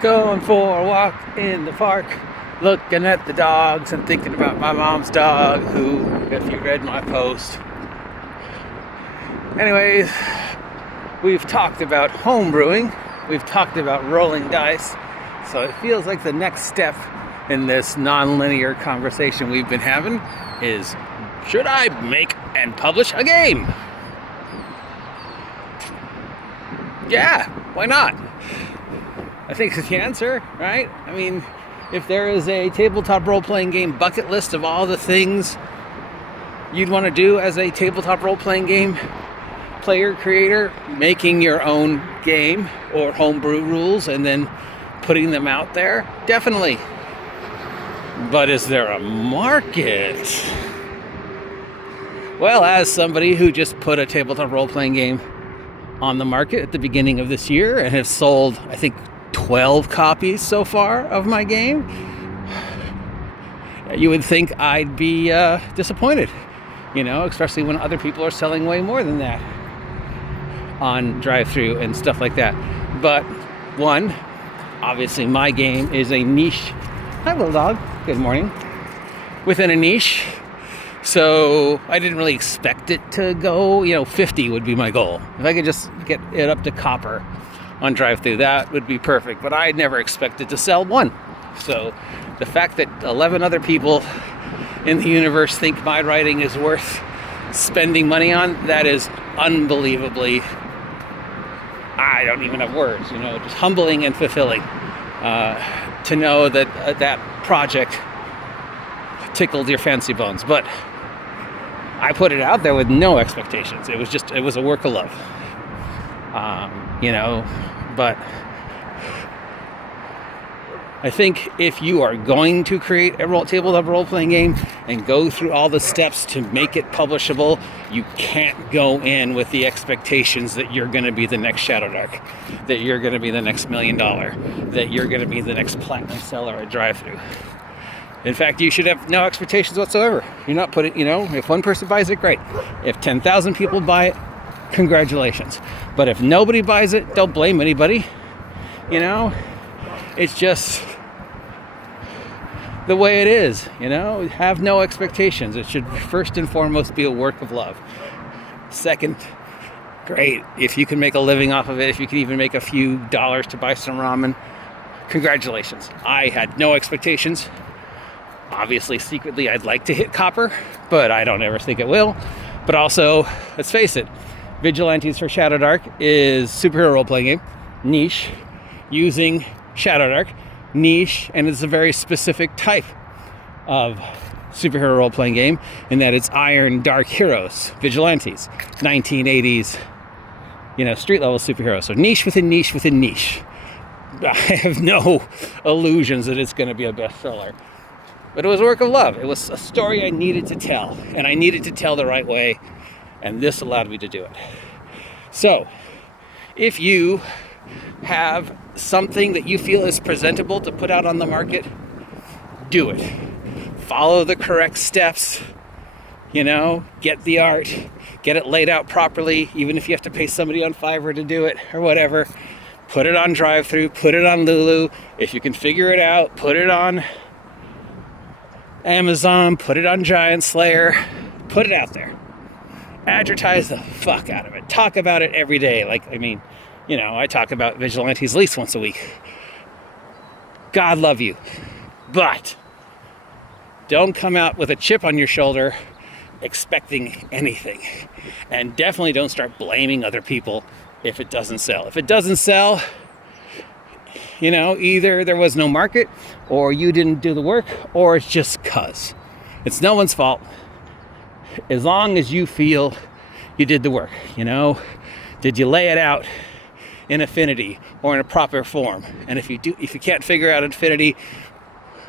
Going for a walk in the park, looking at the dogs and thinking about my mom's dog, who, if you read my post. Anyways, we've talked about home brewing, we've talked about rolling dice, so it feels like the next step in this non-linear conversation we've been having is, should I make and publish a game? Yeah, why not? I think it's the answer, right? I mean, if there is a tabletop role-playing game bucket list of all the things you'd want to do as a tabletop role-playing game player, creator, making your own game or homebrew rules and then putting them out there, definitely. But is there a market? Well, as somebody who just put a tabletop role-playing game on the market at the beginning of this year and have sold, I think, 12 copies so far of my game, you would think I'd be disappointed, you know, especially when other people are selling way more than that on drive-thru and stuff like that. But one, obviously my game is a niche. Hi, little dog. Good morning. Within a niche. So I didn't really expect it to go, 50 would be my goal. If I could just get it up to copper on drive-thru, that would be perfect. But I never expected to sell one. So the fact that 11 other people in the universe think my writing is worth spending money on, that is unbelievably, I don't even have words, just humbling and fulfilling to know that that project tickled your fancy bones. But I put it out there with no expectations. It was a work of love. But I think if you are going to create a tabletop role-playing game and go through all the steps to make it publishable, you can't go in with the expectations that you're going to be the next Shadowdark, that you're going to be the next $1 million, that you're going to be the next platinum seller at drive-thru. In fact, you should have no expectations whatsoever. You're not putting, if one person buys it, great. If 10,000 people buy it, congratulations. But if nobody buys it, don't blame anybody. It's just the way it is, Have no expectations. It should first and foremost be a work of love. Second, great. If you can make a living off of it, if you can even make a few dollars to buy some ramen, congratulations. I had no expectations. Obviously, secretly, I'd like to hit copper, but I don't ever think it will. But also, let's face it, Vigilantes for Shadowdark is superhero role-playing game, niche, using Shadowdark, niche, and it's a very specific type of superhero role-playing game in that it's Iron Dark Heroes, Vigilantes, 1980s, street-level superheroes. So niche within niche within niche. I have no illusions that it's going to be a bestseller. But it was a work of love. It was a story I needed to tell, and I needed to tell the right way, and this allowed me to do it. So, if you have something that you feel is presentable to put out on the market, do it. Follow the correct steps, get the art, get it laid out properly, even if you have to pay somebody on Fiverr to do it or whatever. Put it on drive-thru, put it on Lulu. If you can figure it out, put it on Amazon, put it on Giant Slayer, put it out there. Advertise the fuck out of it. Talk about it every day. I talk about Vigilantes at least once a week. God love you. But don't come out with a chip on your shoulder expecting anything. And definitely don't start blaming other people if it doesn't sell. If it doesn't sell, either there was no market, or you didn't do the work, or it's just 'cause. It's no one's fault. As long as you feel you did the work, did you lay it out in Affinity or in a proper form? And if you can't figure out Affinity,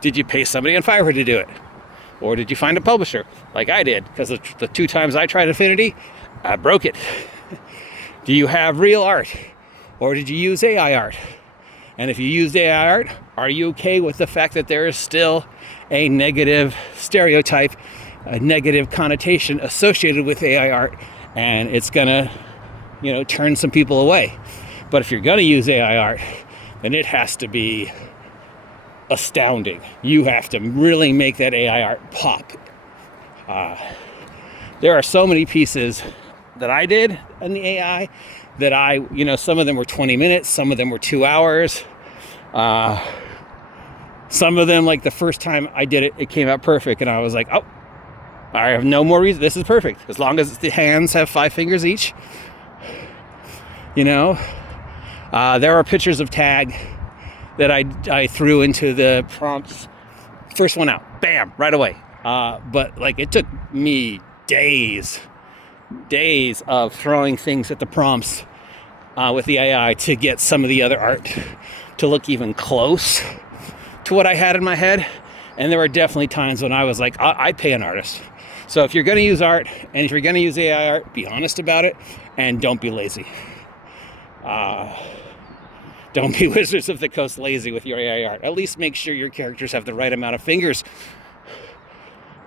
did you pay somebody on Fiverr to do it? Or did you find a publisher like I did? Because the 2 times I tried Affinity, I broke it. Do you have real art? Or did you use AI art? And if you used AI art, are you okay with the fact that there is still a negative stereotype, a negative connotation associated with AI art, and it's gonna, turn some people away? But if you're gonna use AI art, then it has to be astounding. You have to really make that AI art pop. There are so many pieces that I did in the AI that some of them were 20 minutes, some of them were 2 hours. Some of them, like the first time I did it, it came out perfect. And I was like, oh, I have no more reason. This is perfect. As long as the hands have 5 fingers each. There are pictures of Tag that I threw into the prompts. First one out, bam, right away. But like it took me days of throwing things at the prompts with the AI to get some of the other art to look even close to what I had in my head. And there were definitely times when I was like, I'd pay an artist. So if you're going to use art and if you're going to use AI art, be honest about it and don't be lazy. Don't be Wizards of the Coast lazy with your AI art. At least make sure your characters have the right amount of fingers.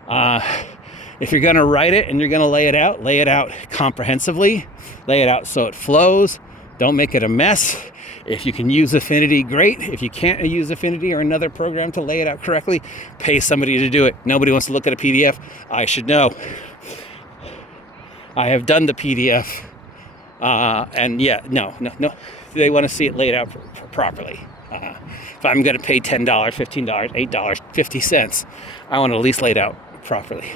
If you're going to write it and you're going to lay it out comprehensively. Lay it out so it flows. Don't make it a mess. If you can use Affinity, great. If you can't use Affinity or another program to lay it out correctly, pay somebody to do it. Nobody wants to look at a PDF. I should know. I have done the PDF. And yeah, no. They want to see it laid out properly. If I'm going to pay $10, $15, $8, 50 cents, I want to at least lay it out properly.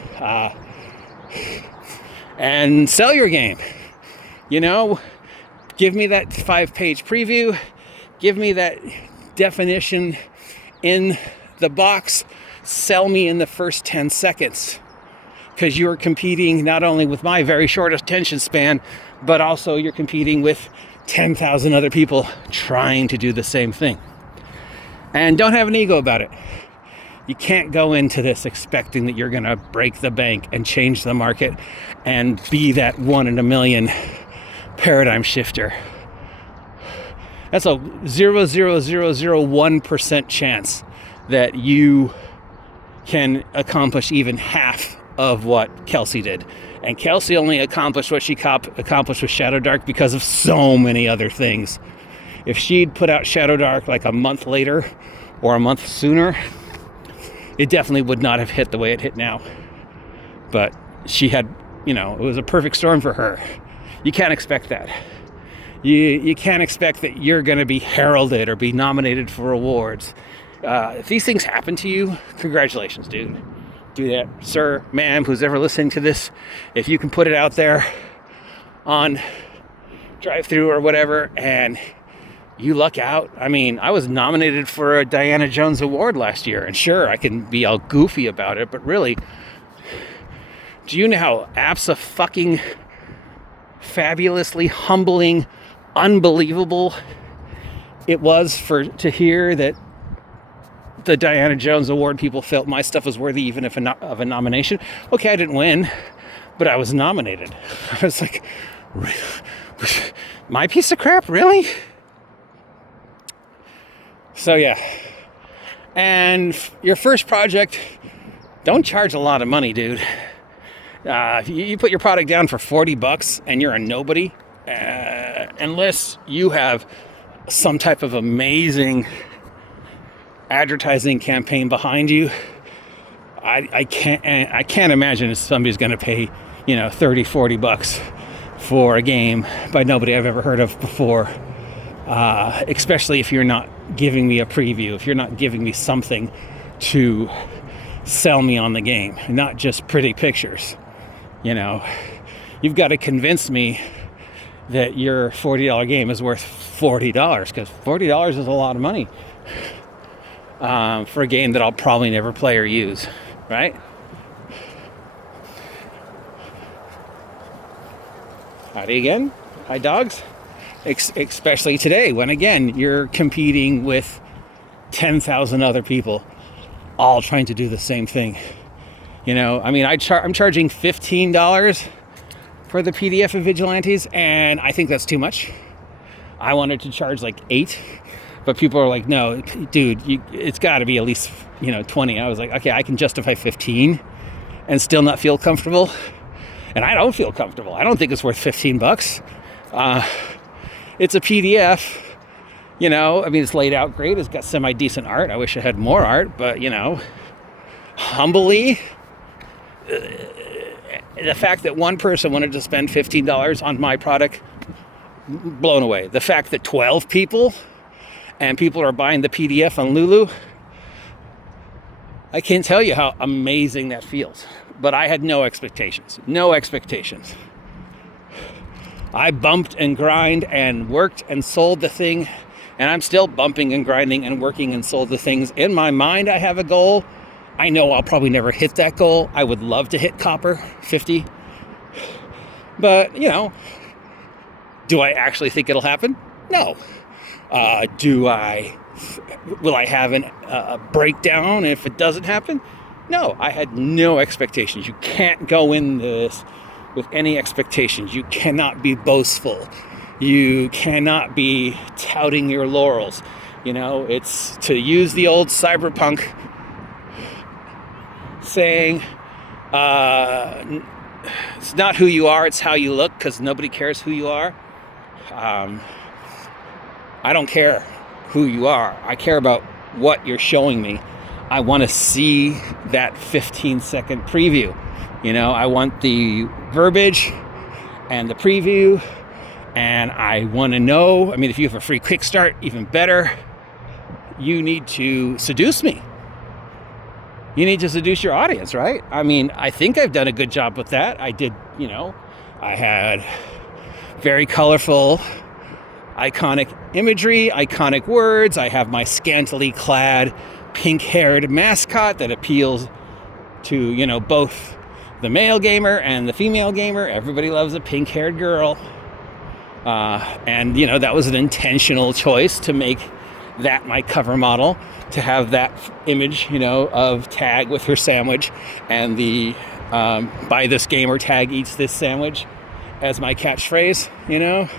And sell your game. Give me that 5-page preview. Give me that definition in the box. Sell me in the first 10 seconds. Because you're competing not only with my very short attention span, but also you're competing with 10,000 other people trying to do the same thing. And don't have an ego about it. You can't go into this expecting that you're going to break the bank and change the market and be that 1 in a million paradigm shifter. That's a 0.0001% chance that you can accomplish even half of what Kelsey did. And Kelsey only accomplished what she accomplished with Shadowdark because of so many other things. If she'd put out Shadowdark like a month later or a month sooner, it definitely would not have hit the way it hit now. But she had, it was a perfect storm for her. You can't expect that. You can't expect that you're going to be heralded or be nominated for awards. If these things happen to you, congratulations, dude. Do that, sir, ma'am, who's ever listening to this. If you can put it out there on drive-through or whatever, and you luck out. I mean, I was nominated for a Diana Jones Award last year, and sure, I can be all goofy about it, but really, do you know how fucking fabulously humbling, unbelievable it was to hear that the Diana Jones Award people felt my stuff was worthy even of a nomination? Okay, I didn't win, but I was nominated. I was like, my piece of crap, really? So yeah, and your first project, don't charge a lot of money, dude. You put your product down for $40 and you're a nobody, unless you have some type of amazing advertising campaign behind you. I can't imagine if somebody's going to pay $30-$40 for a game by nobody I've ever heard of before, especially if you're not giving me a preview, if you're not giving me something to sell me on the game, not just pretty pictures. You've got to convince me that your $40 game is worth $40, because $40 is a lot of money for a game that I'll probably never play or use, right? Howdy again. Hi, dogs. Especially today, when again you're competing with 10,000 other people, all trying to do the same thing. I'm charging $15 for the PDF of Vigilantes, and I think that's too much. I wanted to charge like $8, but people are like, no, dude, it's got to be at least 20. I was like, okay, I can justify 15 and still not feel comfortable, and I don't feel comfortable. I don't think it's worth $15. It's a PDF. You know, I mean, it's laid out great. It's got semi-decent art. I wish it had more art, but, you know, humbly, the fact that one person wanted to spend $15 on my product, blown away. The fact that 12 people and people are buying the PDF on Lulu, I can't tell you how amazing that feels. But I had no expectations. No expectations. I bumped and grind and worked and sold the thing, and I'm still bumping and grinding and working and sold the things. In my mind, I have a goal. I know I'll probably never hit that goal. I would love to hit copper 50. But, you know, do I actually think it'll happen? No. Will I have a breakdown if it doesn't happen? No, I had no expectations. You can't go in this with any expectations. You cannot be boastful. You cannot be touting your laurels. You know, it's to use the old cyberpunk saying, it's not who you are, it's how you look, because nobody cares who you are. I don't care who you are. I care about what you're showing me. I want to see that 15-second preview. You know, I want the verbiage and the preview, and I want to know, I mean, if you have a free quick start, even better. You need to seduce me. You need to seduce your audience, right? I mean, I think I've done a good job with that. I did, you know, I had very colorful, iconic imagery, iconic words. I have my scantily clad, pink-haired mascot that appeals to, you know, both the male gamer and the female gamer. Everybody loves a pink-haired girl. And, you know, that was an intentional choice to make that my cover model, to have that image, you know, of Tag with her sandwich and the buy this game or Tag eats this sandwich as my catchphrase, you know,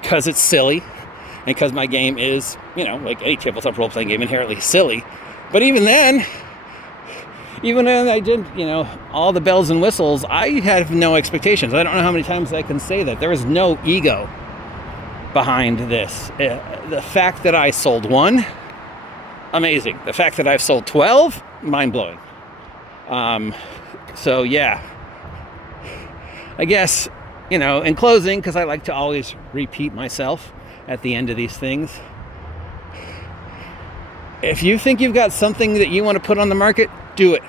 because it's silly and because my game is, you know, like any tabletop role-playing game, inherently silly. But even then I did, you know, all the bells and whistles, I had no expectations. I don't know how many times I can say that. There was no ego behind this. The fact that I sold one, amazing. The fact that I've sold 12, mind-blowing. So yeah, I guess, you know, in closing, because I like to always repeat myself at the end of these things, if you think you've got something that you want to put on the market, do it.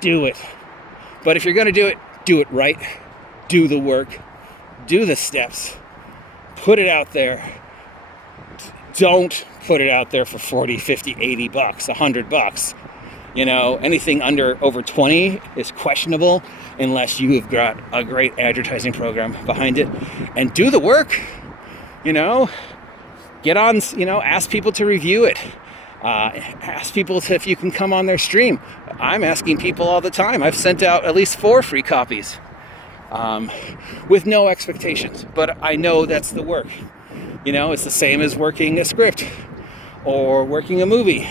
Do it. But if you're going to do it right. Do the work. Do the steps. Put it out there. Don't put it out there for 40, 50, 80 bucks, $100. You know, anything over 20 is questionable unless you have got a great advertising program behind it. And do the work. You know, get on, you know, ask people to review it. Ask people if you can come on their stream. I'm asking people all the time. I've sent out at least 4 free copies with no expectations, but I know that's the work. You know, it's the same as working a script or working a movie.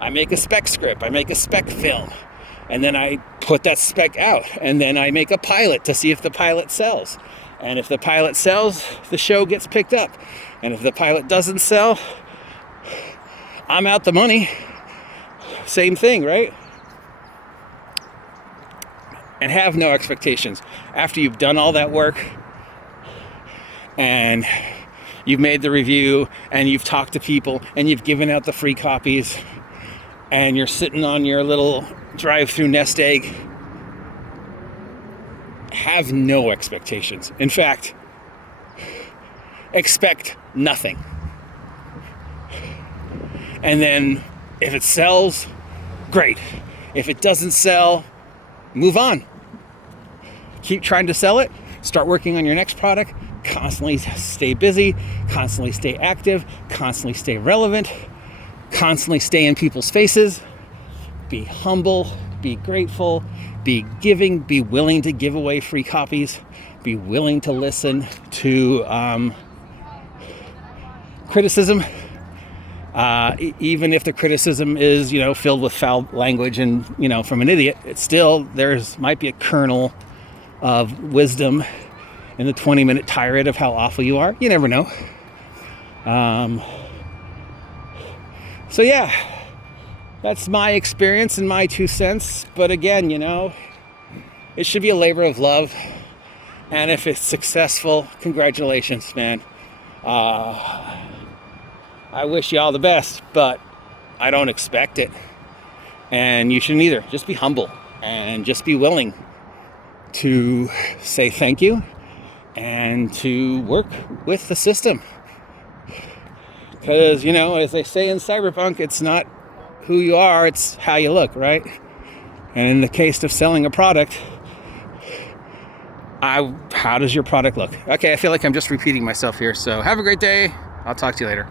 I make a spec script, I make a spec film, and then I put that spec out, and then I make a pilot to see if the pilot sells. And if the pilot sells, the show gets picked up. And if the pilot doesn't sell, I'm out the money. Same thing, right? And have no expectations. After you've done all that work and you've made the review and you've talked to people and you've given out the free copies and you're sitting on your little drive-through nest egg, have no expectations. In fact, expect nothing. And then if it sells, great. If it doesn't sell, move on. Keep trying to sell it. Start working on your next product. Constantly stay busy. Constantly stay active. Constantly stay relevant. Constantly stay in people's faces. Be humble. Be grateful. Be giving. Be willing to give away free copies. Be willing to listen to criticism. Even if the criticism is, you know, filled with foul language and, you know, from an idiot, it's still, might be a kernel of wisdom in the 20-minute tirade of how awful you are. You never know. So yeah, that's my experience and my 2 cents. But again, you know, it should be a labor of love. And if it's successful, congratulations, man. I wish you all the best, but I don't expect it. And you shouldn't either. Just be humble and just be willing to say thank you and to work with the system. Because, you know, as they say in Cyberpunk, it's not who you are, it's how you look, right? And in the case of selling a product, how does your product look? Okay, I feel like I'm just repeating myself here. So have a great day. I'll talk to you later.